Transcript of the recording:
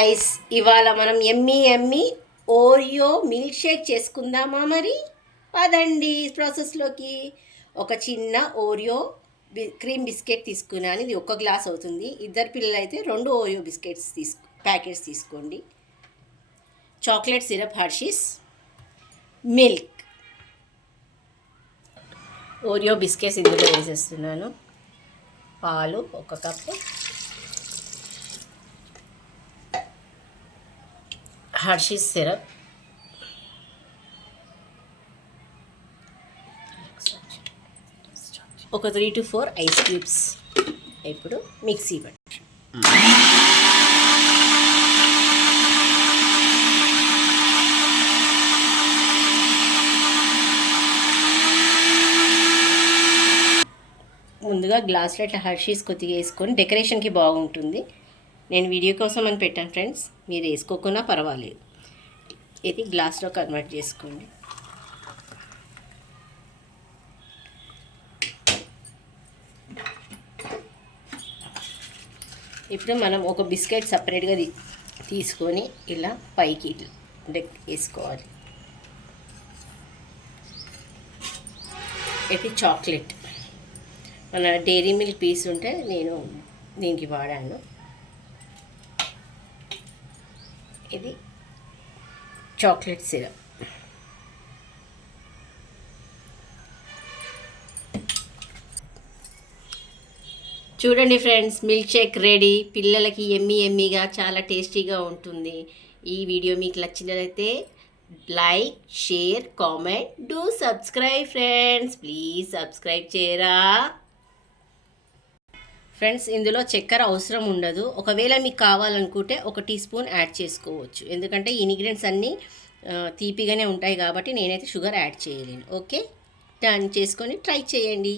Guys, ఇవాళ మనం ఎమ్మి Oreo milk shake చేసుకుందామా? మరి పదండి ప్రాసెస్లోకి. ఒక చిన్న ఓరియో క్రీమ్ బిస్కెట్ తీసుకున్నాను. ఇది 1 గ్లాస్ అవుతుంది. ఇద్దరు పిల్లలు అయితే 2 ఓరియో బిస్కెట్స్ ప్యాకెట్స్ తీసుకోండి. Chocolate syrup Hershey's, milk, Oreo biscuits ఇందులో వేసేస్తున్నాను. పాలు 1 కప్పు, హర్షీస్ సిరప్, ఒక 3 to 4 ఐస్ క్యూబ్స్. ఇప్పుడు మిక్సీ పట్టి ముందుగా గ్లాస్లో ఇట్లా హర్షీస్ కొద్దిగా వేసుకొని డెకరేషన్కి బాగుంటుంది. నేను వీడియో కోసం అని పెట్టాను ఫ్రెండ్స్, మీరు వేసుకోకున్నా పర్వాలేదు. ఇది గ్లాస్లో కన్వర్ట్ చేసుకోండి. ఇప్పుడు మనం ఒక బిస్కెట్ సపరేట్గా తీసుకొని ఇలా పైకి వేసుకోవాలి. ఇది చాక్లెట్, మన డైరీ మిల్క్ పీస్ ఉంటే నేను దీనికి వాడాను. ఇది చాక్లెట్ సిరప్. చూడండి ఫ్రెండ్స్, మిల్క్ షేక్ రెడీ. పిల్లలకి ఎమ్మీగా చాలా టేస్టీగా ఉంటుంది. ఈ వీడియో మీకు నచ్చినట్లయితే like, share, comment, do subscribe friends. Please subscribe చేయరా ఫ్రెండ్స్. ఇందులో చక్కెర అవసరం ఉండదు. ఒకవేళ మీకు కావాలనుకుంటే 1 టీ స్పూన్ యాడ్ చేసుకోవచ్చు. ఎందుకంటే ఇంగ్రీడియంట్స్ అన్నీ తీపిగానే ఉంటాయి కాబట్టి నేనైతే షుగర్ యాడ్ చేయలేను. ఓకే, డన్ చేసుకొని ట్రై చేయండి.